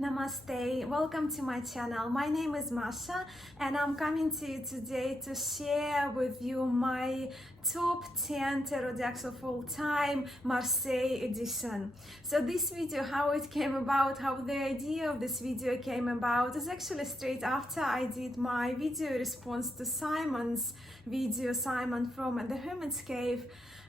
Namaste, welcome to my channel. My name is Masha and I'm coming to you today to share with you my top 10 tarot decks of all time, Marseille edition. So this video, how it came about, how the idea of this video came about is actually straight after I did my video response to Simon's video, Simon from The Hermit's Cave.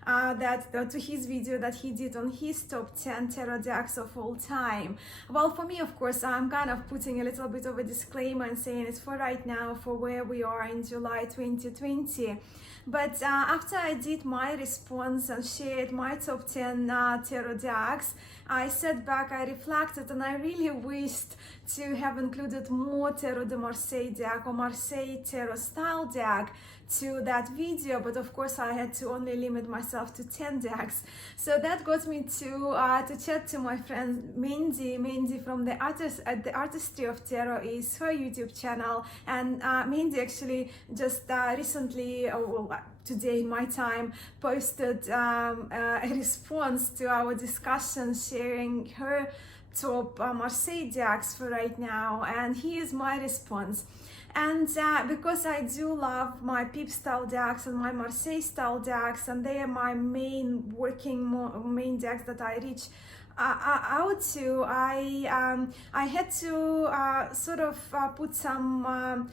To his video that he did on his top 10 tarot decks of all time. Well, for me, of course, I'm kind of putting a little bit of a disclaimer and saying it's for right now, for where we are in July 2020. But after I did my response and shared my top 10 tarot decks, I sat back, I reflected, and I really wished to have included more Tarot de Marseille deck or Marseille Tarot style deck to that video, but of course I had to only limit myself to 10 decks. So that got me to chat to my friend Mendy from the Artistry of Tarot is her YouTube channel, and Mendy actually just recently, today my time, posted a response to our discussion, sharing her top Marseille decks for right now, and here's my response. And because I do love my Pip style decks and my Marseille style decks, and they are my main main decks that I reach out to, I had to sort of put some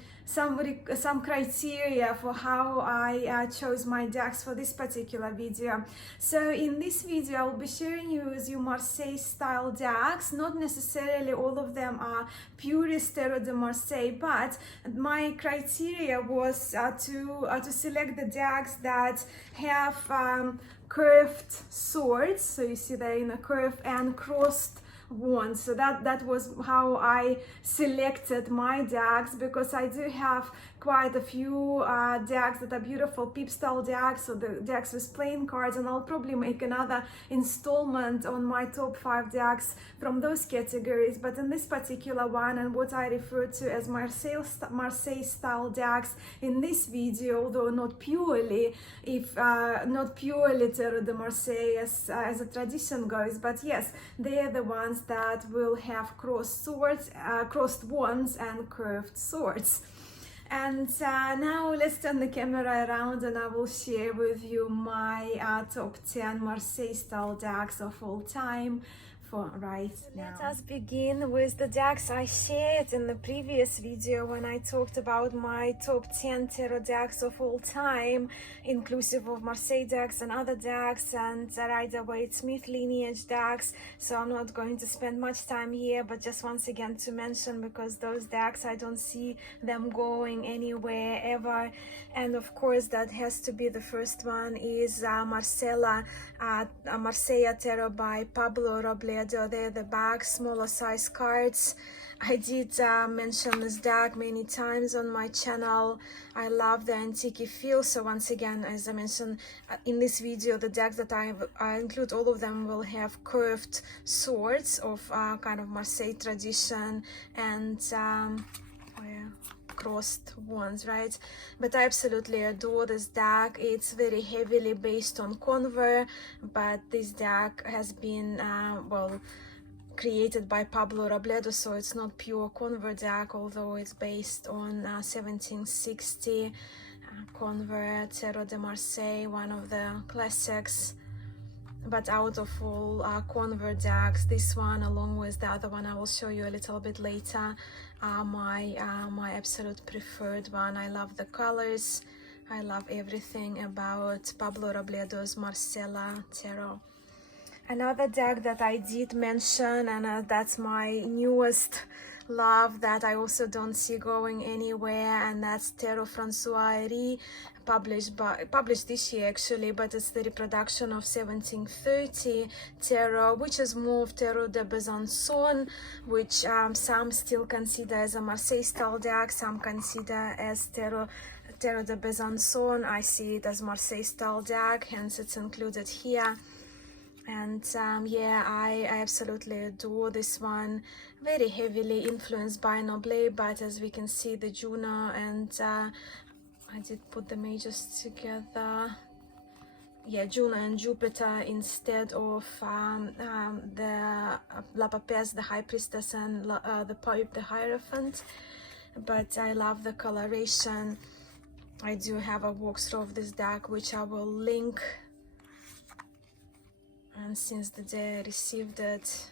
criteria for how I chose my decks for this particular video. So in this video I'll be sharing with you Marseille style decks. Not necessarily all of them are purist Tarot de Marseille, but my criteria was to select the decks that have curved swords, so you see they're in a curve, and crossed wands. So that was how I selected my decks, because I do have quite a few decks that are beautiful Pip style decks, so the decks with plain cards, and I'll probably make another installment on my top 5 decks from those categories. But in this particular one, and what I refer to as Marseille style decks in this video, although not purely Tarot de Marseille as a tradition goes, but yes, they are the ones that will have crossed wands and curved swords. And now let's turn the camera around and I will share with you my top 10 Marseille style decks of all time for right now. Let us begin with the decks I shared in the previous video when I talked about my top 10 tarot decks of all time, inclusive of Marseille decks and other decks and Rider-Waite-Smith lineage decks. So I'm not going to spend much time here, but just once again to mention, because those decks I don't see them going anywhere ever. And of course that has to be the first one is Marsella, Marseille Tarot by Pablo, Robledo. They're the back, smaller size cards. I did mention this deck many times on my channel. I love the antique feel. So once again, as I mentioned in this video, the decks that I include, all of them will have curved swords of kind of Marseille tradition and crossed ones, right? But I absolutely adore this deck. It's very heavily based on conver, but this deck has been created by Pablo Robledo, so it's not pure conver deck, although it's based on 1760 conver Tarot de Marseille, one of the classics. But out of all convert decks, this one along with the other one I will show you a little bit later are my absolute preferred one. I love the colors, I love everything about Pablo Robledo's Marsella Tarot. Another deck that I did mention, and that's my newest love that I also don't see going anywhere, and that's Tarot Francois Heri, published this year actually, but it's the reproduction of 1730 tarot, which is more of Tarot de Besançon, which some still consider as a Marseille style deck, some consider as Tarot de Besançon. I see it as Marseille style deck, hence it's included here. And yeah, I absolutely adore this one. Very heavily influenced by Noblet, but as we can see, the Juno, and I did put the majors together Juno and Jupiter instead of the La Papesse, the High Priestess, and the Pope, the Hierophant. But I love the coloration. I do have a walkthrough of this deck, which I will link. And since the day I received it,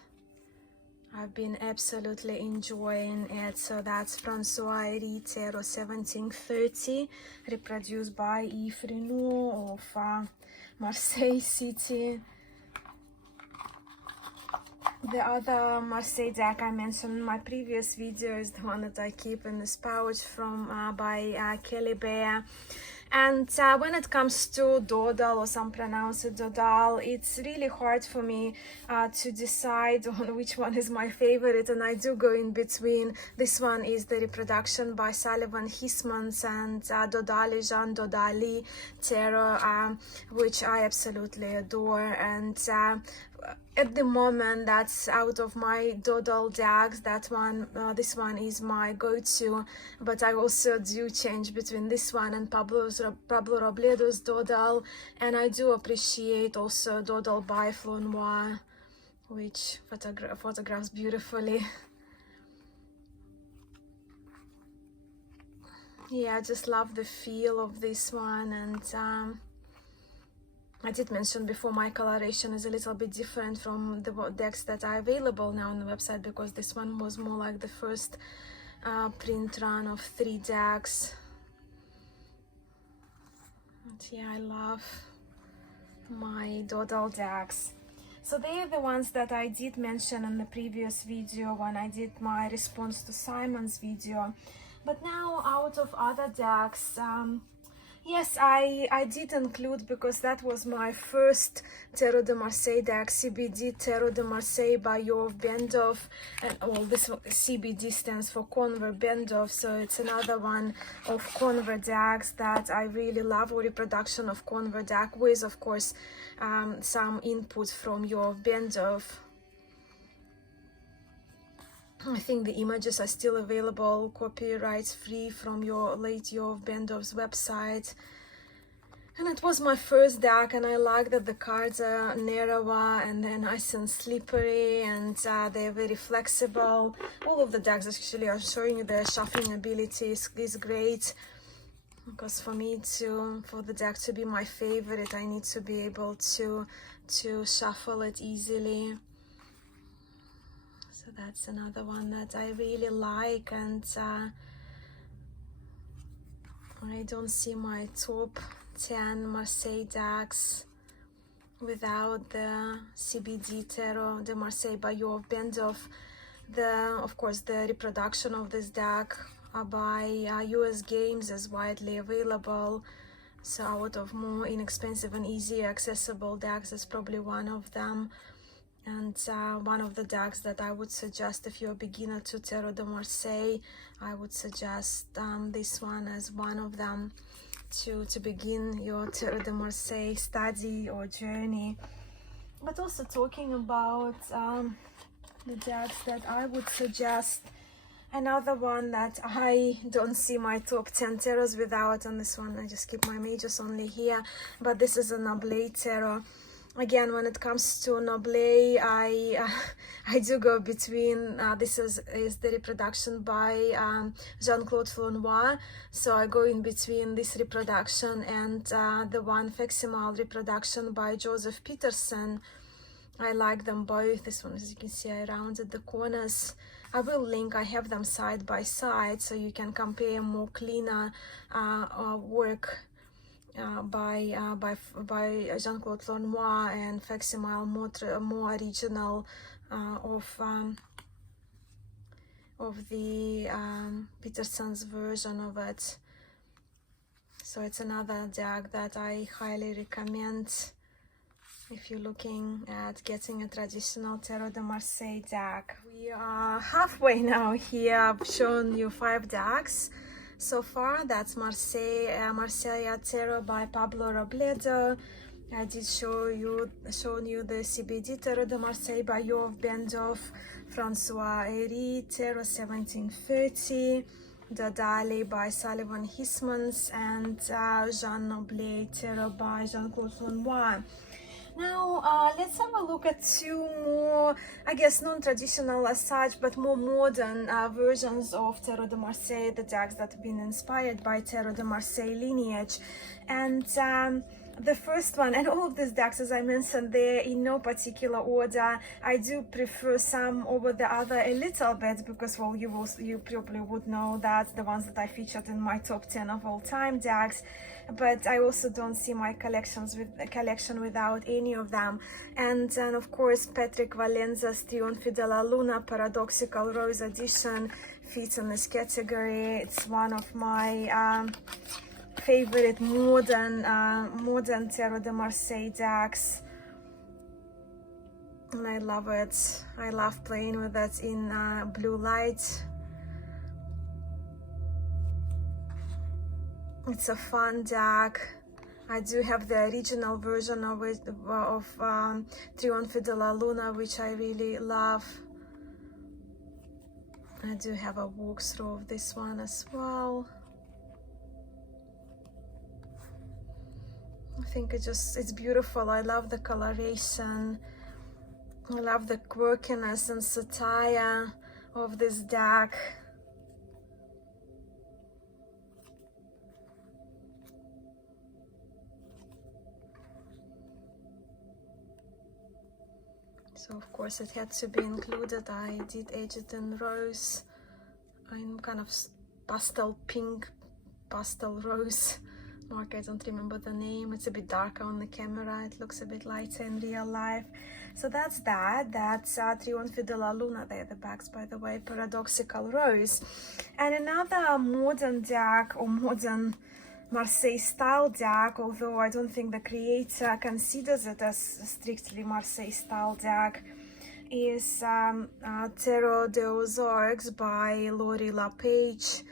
I've been absolutely enjoying it. So that's Francois Heri Tarot 1730, reproduced by Yves Reynaud of Marseille City. The other Marseille deck I mentioned in my previous video is the one that I keep in this pouch from by Kelly Bear. And when it comes to Dodal, or some pronounce it Dodal, it's really hard for me to decide on which one is my favorite, and I do go in between. This one is the reproduction by Sullivan, Hismans, and Dodali, Dodali Tarot, which I absolutely adore. And at the moment, that's out of my Dodal decks. That one, this one is my go-to, but I also do change between this one and Pablo Robledo's Dodal, and I do appreciate also Dodal by Flornoy, which photographs beautifully. Yeah, I just love the feel of this one. And I did mention before, my coloration is a little bit different from the decks that are available now on the website, because this one was more like the first print run of 3 decks. And yeah, I love my Dodal decks. So they are the ones that I did mention in the previous video when I did my response to Simon's video. But now, out of other decks, yes, I did include, because that was my first Tarot de Marseille deck, CBD Tarot de Marseille by Yoav, Ben-Dov, and well, this CBD stands for Convert Ben-Dov, so it's another one of Convert decks that I really love, or reproduction of Convert deck with, of course, some input from Yoav, Ben-Dov. I think the images are still available, copyrights free, from your late Yoav, Ben-Dov's website. And it was my first deck, and I like that the cards are narrower and they're nice and slippery, and they're very flexible. All of the decks actually are showing you their shuffling ability is great, because for the deck to be my favorite, I need to be able to shuffle it easily. So that's another one that I really like. And I don't see my top 10 Marseille decks without the CBD Tarot de Marseille by Yoav, Ben-Dov. Of course, the reproduction of this deck by US Games is widely available. So out of more inexpensive and easy accessible decks, it's probably one of them. And one of the decks that I would suggest if you're a beginner to Tarot de Marseille, I would suggest this one as one of them to begin your Tarot de Marseille study or journey. But also talking about the decks that I would suggest, another one that I don't see my top 10 tarots without, and this one I just keep my majors only here, but this is a Noblet tarot. Again, when it comes to Noblet, I do go between, this is the reproduction by Jean-Claude Flornoy, so I go in between this reproduction and the one facsimile reproduction by Joseph Peterson. I like them both. This one, as you can see, I rounded the corners. I will link, I have them side by side, so you can compare more cleaner work by Jean-Claude Flornoy and facsimile more original of the Peterson's version of it. So it's another deck that I highly recommend if you're looking at getting a traditional Tarot de Marseille deck. We are halfway now here. I've shown you 5 decks so far. That's Marseille Tarot by Pablo Robledo. I did shown you the CBD Tarot de Marseille by Yoav, Ben-Dov, Francois Heri Tarot 1730. Dodali by Sullivan Hismans, and Jean Noblet Tarot by Jean-Claude Flornoy. Now let's have a look at two more, I guess, non-traditional as such, but more modern versions of Tarot de Marseille, the decks that have been inspired by Tarot de Marseille lineage. And the first one, and all of these decks, as I mentioned, they're in no particular order. I do prefer some over the other a little bit because, well, you probably would know that the ones that I featured in my top 10 of all time decks. But I also don't see my collection without any of them. And then, of course, Patrick Valenza's Trionfi della Luna Paradoxical Rose Edition fits in this category. It's one of my favorite modern Tarot de Marseille decks, and I love it. I love playing with it in blue light. It's a fun deck. I do have the original version of it, of Trionfi della Luna, which I really love. I do have a walkthrough of this one as well. I think it's beautiful. I love the coloration. I love the quirkiness and satire of this deck. So of course it had to be included. I did age it in rose, in kind of pastel pink, pastel rose. Mark, I don't remember the name. It's a bit darker on the camera. It looks a bit lighter in real life. So that's that. That's Trionfi della Luna. They're the backs, by the way. Paradoxical Rose. And another modern deck, or modern Marseille style deck, although I don't think the creator considers it as strictly Marseille style deck, is Tarot des Orgues by Laurie LaPage.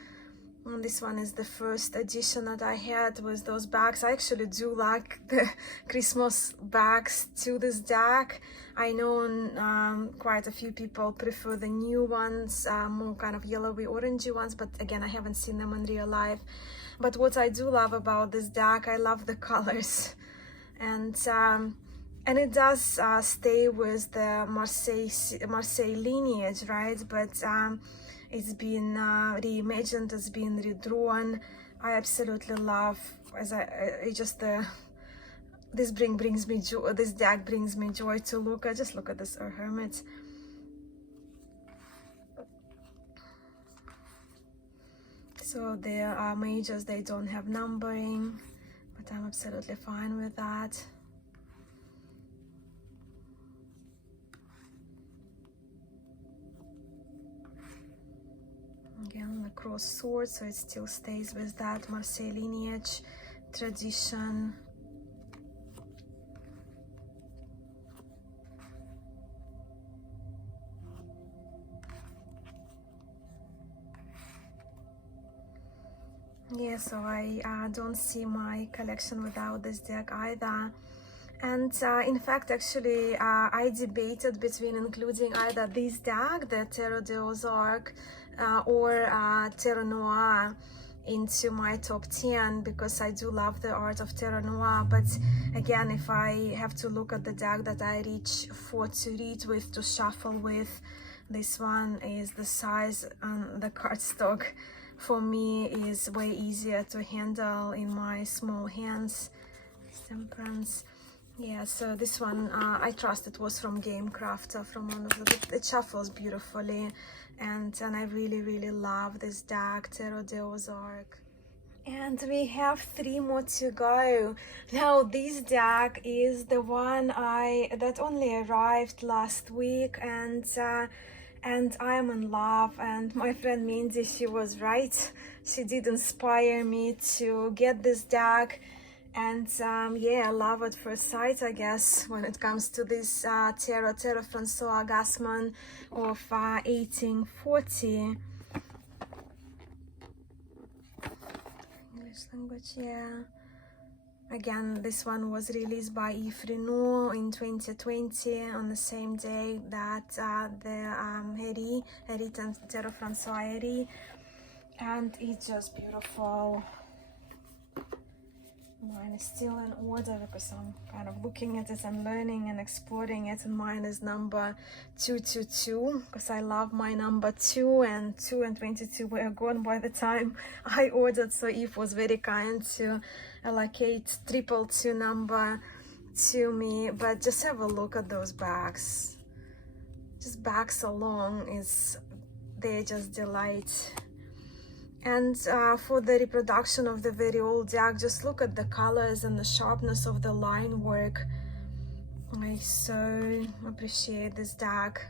And this one is the first edition that I had with those bags. I actually do like the Christmas bags to this deck. I know quite a few people prefer the new ones, more kind of yellowy orangey ones, but again, I haven't seen them in real life. But what I do love about this deck, I love the colors, and it does stay with the Marseille lineage, right? But it's been reimagined, it's been redrawn. I absolutely love, this brings me joy. This deck brings me joy to look at. Just look at this Hermit. So there are majors, they don't have numbering, but I'm absolutely fine with that. Again, the cross sword, so it still stays with that Marseille lineage tradition. Yeah, so I don't see my collection without this deck either. And in fact, actually, I debated between including either this deck, the Tarot des Orgues, or Tarot Noir into my top 10, because I do love the art of Tarot Noir. But again, if I have to look at the deck that I reach for to read with, to shuffle with, this one is the size and the cardstock for me is way easier to handle in my small hands. Temperance. Yeah, so this one I trust it was from Game Crafter, from one of the, it shuffles beautifully, and I really love this deck, Tarot des Orgues. And we have 3 more to go. Now this deck is the one that only arrived last week, and I am in love, and my friend Mendy, she was right. She did inspire me to get this deck. And yeah, love at first sight, I guess, when it comes to this tarot Francois Gassman of 1840. English language, yeah. Again, this one was released by Yves Reynaud in 2020, on the same day that the Heri Tarot Francois Heri. and it's just beautiful. Mine is still in order because I'm kind of looking at it and learning and exploring it, and mine is number 222 because I love my number 2, and 2 and 22 were gone by the time I ordered, so Yves was very kind to allocate 222 number to me. But just have a look at those bags. Just bags alone is, they're just delight. And for the reproduction of the very old deck, just look at the colors and the sharpness of the line work. I so appreciate this deck.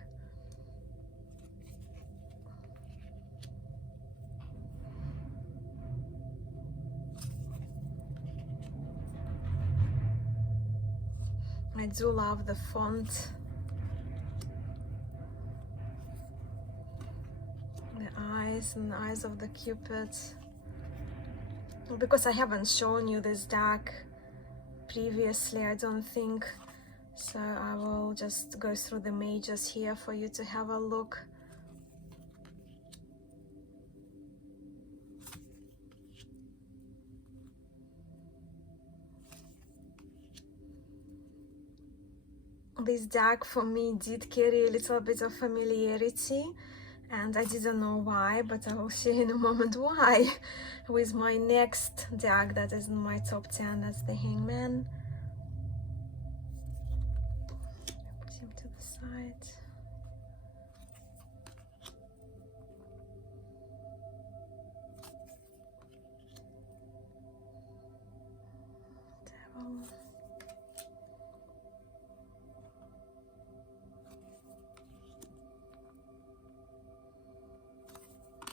I do love the font. And the eyes of the Cupid. Because I haven't shown you this deck previously, I don't think, so I will just go through the majors here for you to have a look. This deck for me did carry a little bit of familiarity, and I didn't know why, but I will share in a moment why with my next deck that is in my top 10. That's the Hangman. Put him to the side. Devil.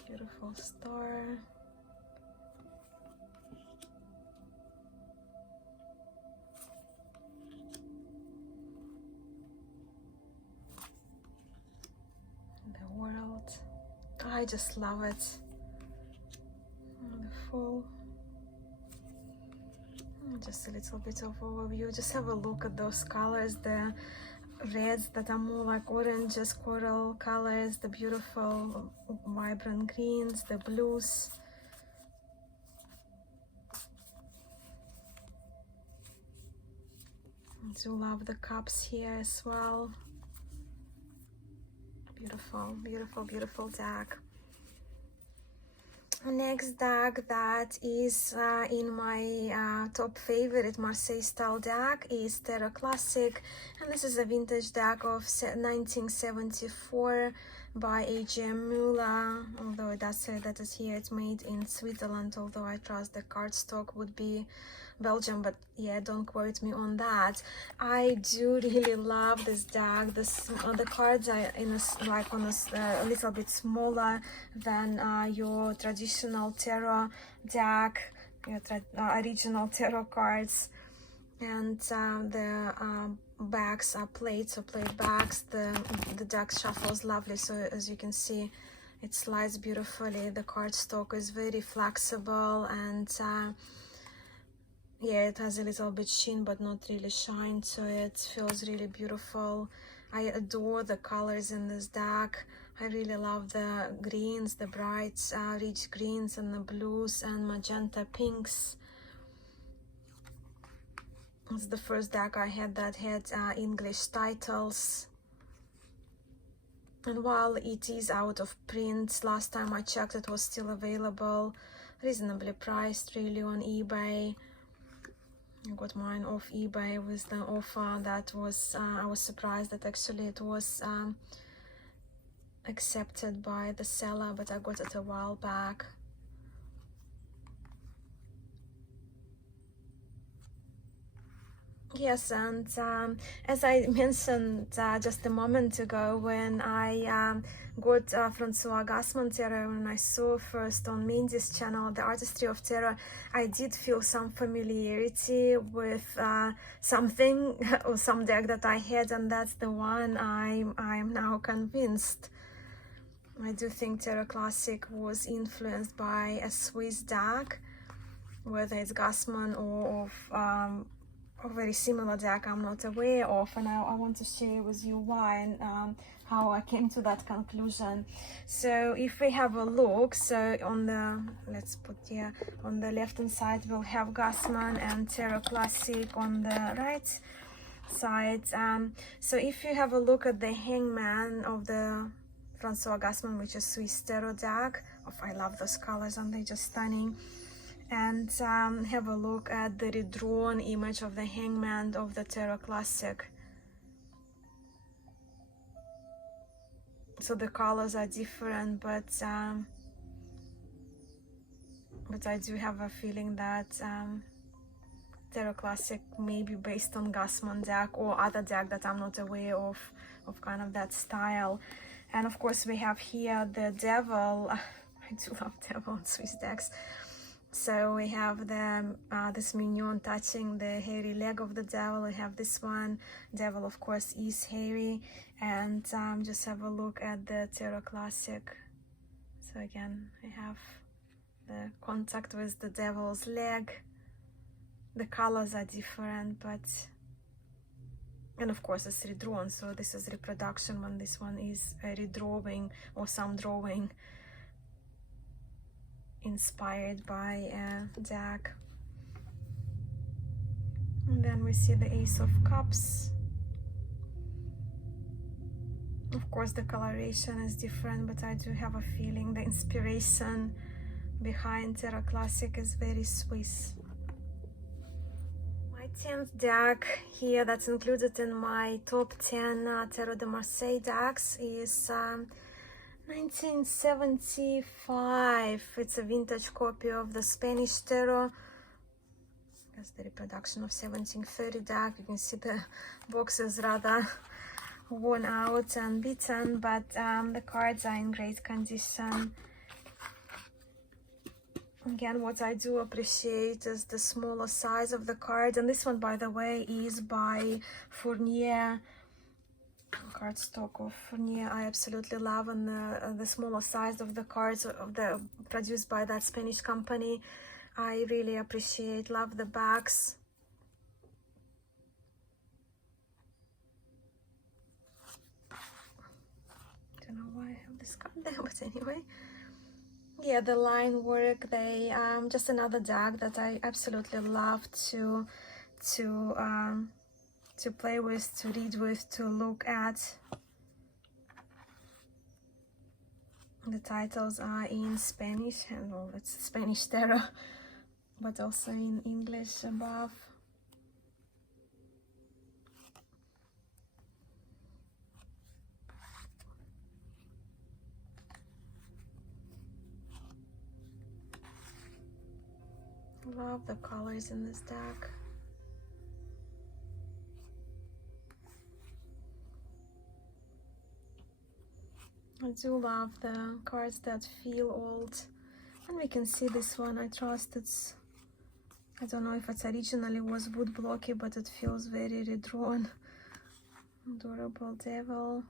Beautiful star. The world. I just love it. The full. Just a little bit of overview. Just have a look at those colors. The reds that are more like oranges, coral colors, the beautiful vibrant greens, the blues. I do love the cups here as well. Beautiful, beautiful, beautiful deck. Next deck that is in my top favorite Marseille style deck is Tarot Classic, and this is a vintage deck of 1974 by A.J.M. Müller, although it does say that it's here, it's made in Switzerland, although I trust the cardstock would be Belgium, but yeah, don't quote me on that. I do really love this deck. The cards are in a little bit smaller than your traditional tarot deck, your original tarot cards, and the bags are plates or plate bags. The deck shuffles lovely, so as you can see, it slides beautifully. The cardstock is very flexible, and yeah, it has a little bit sheen but not really shine, so it feels really beautiful. I adore the colors in this deck. I really love the greens, the bright rich greens, and the blues and magenta pinks. It's the first deck I had that had English titles. And while it is out of print, last time I checked it was still available, reasonably priced really on eBay. I got mine off eBay with the offer that was, I was surprised that actually it was accepted by the seller, but I got it a while back. Yes, and as I mentioned just a moment ago, when I got Francois Gassman Tarot, and I saw first on Mendy's channel the Artistry of Tarot, I did feel some familiarity with something or some deck that I had, and that's the one I'm now convinced. I do think Tarot Classic was influenced by a Swiss deck, whether it's Gassman or of a very similar deck I'm not aware of, and I want to share with you why and how I came to that conclusion. So if we have a look, so on the, let's put here, on the left hand side we'll have Gassman and Tarot Classic on the right side. So if you have a look at the Hangman of the Francois Gassman, which is Swiss Tarot deck, I love those colors, aren't they just stunning? And have a look at the redrawn image of the Hangman of the Tarot Classic. So the colors are different, but I do have a feeling that Tarot Classic may be based on Gassman deck or other deck that I'm not aware of kind of that style. And of course we have here the Devil. I do love Devil on Swiss decks. So we have the this mignon touching the hairy leg of the Devil. We have this one. Devil, of course, is hairy. And just have a look at the Tarot Classic. So again, we have the contact with the Devil's leg. The colors are different, and of course it's redrawn. So this is reproduction when this one is a redrawing or some drawing inspired by a deck. And then we see the Ace of Cups. Of course the coloration is different, but I do have a feeling the inspiration behind Tarot Classic is very Swiss. My 10th deck here that's included in my top 10 Tarot de Marseille decks is 1975. It's a vintage copy of the Spanish Tarot. That's the reproduction of 1730 deck. You can see the box is rather worn out and beaten, but the cards are in great condition. Again, what I do appreciate is the smaller size of the cards, and this one, by the way, is by Fournier. Cardstock of Fournier I absolutely love, and the smaller size of the cards produced by that Spanish company I really appreciate. Love the backs. Don't know why I have this card there, but anyway. Yeah, the line work, they just another deck that I absolutely love to play with, to read with, to look at. The titles are in Spanish, and well, it's Spanish Tarot, but also in English above. Love the colors in this deck. I do love the cards that feel old, and we can see this one. I trust it's, I don't know if it originally was wood blocky, but it feels very redrawn. Adorable Devil.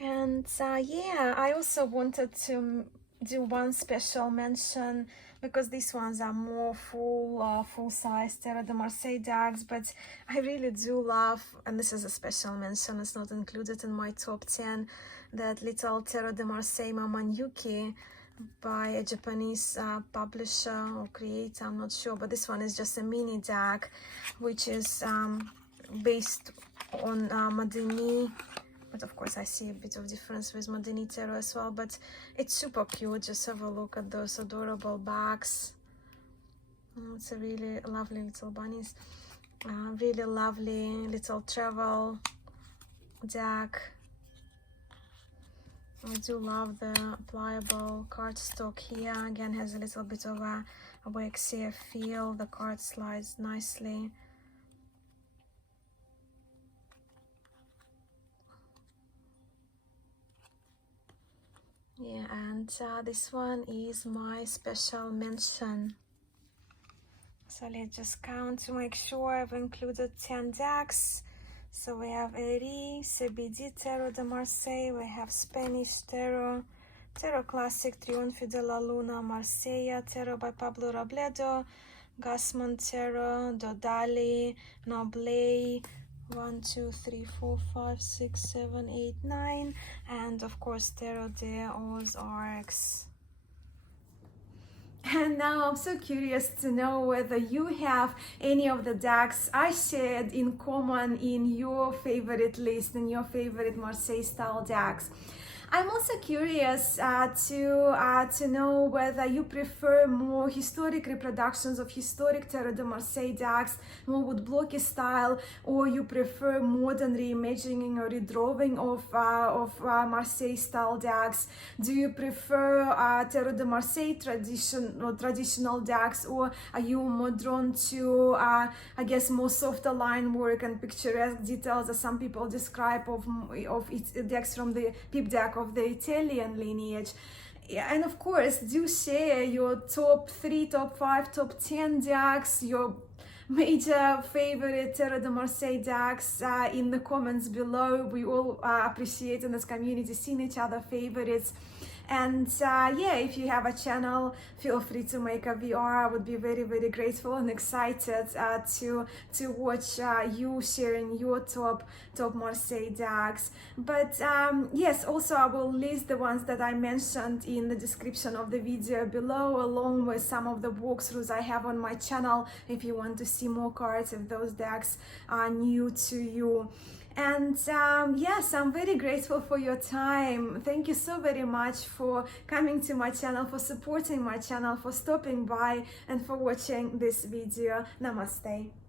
And yeah, I also wanted to do one special mention, because these ones are more full-size Tarot de Marseille decks, but I really do love, and this is a special mention, it's not included in my top 10, that little Tarot de Marseille Mamanyuki by a Japanese publisher or creator, I'm not sure, but this one is just a mini deck, which is based on Madini. But of course I see a bit of difference with Madini Tarot as well, but it's super cute. Just have a look at those adorable backs. It's a really lovely little bunnies. Really lovely little travel deck. I do love the pliable cardstock here. Again, has a little bit of a waxy feel. The card slides nicely. Yeah, and this one is my special mention. So let's just count to make sure I've included 10 decks. So we have Heri, CBD Tarot de Marseille, we have Spanish Tarot, Tarot Classic, Trionfi de la Luna, Marseille Tarot by Pablo Robledo, Gassman Tarot, Dodali, Noblet, 1, 2, 3, 4, 5, 6, 7, 8, 9, and of course Tarot de Ozarks. And now I'm so curious to know whether you have any of the decks I shared in common in your favorite list, in your favorite Marseille style decks. I'm also curious to know whether you prefer more historic reproductions of historic Tarot de Marseille decks, more with blocky style, or you prefer modern reimagining or redrawing of Marseille style decks. Do you prefer Tarot de Marseille traditional decks, or are you more drawn to I guess more softer line work and picturesque details, as some people describe of its decks from the Pip deck of the Italian lineage? Yeah, and of course, do share your top 3, top 5, top 10 decks, your major favorite Tarot de Marseille decks in the comments below. We all appreciate in this community seeing each other favorites. And yeah, if you have a channel, feel free to make a VR. I would be very, very grateful and excited to watch you sharing your top Marseille decks. But yes, also I will list the ones that I mentioned in the description of the video below, along with some of the walkthroughs I have on my channel if you want to see more cards if those decks are new to you. And yes, I'm very grateful for your time. Thank you so very much for coming to my channel, for supporting my channel, for stopping by, and for watching this video. Namaste.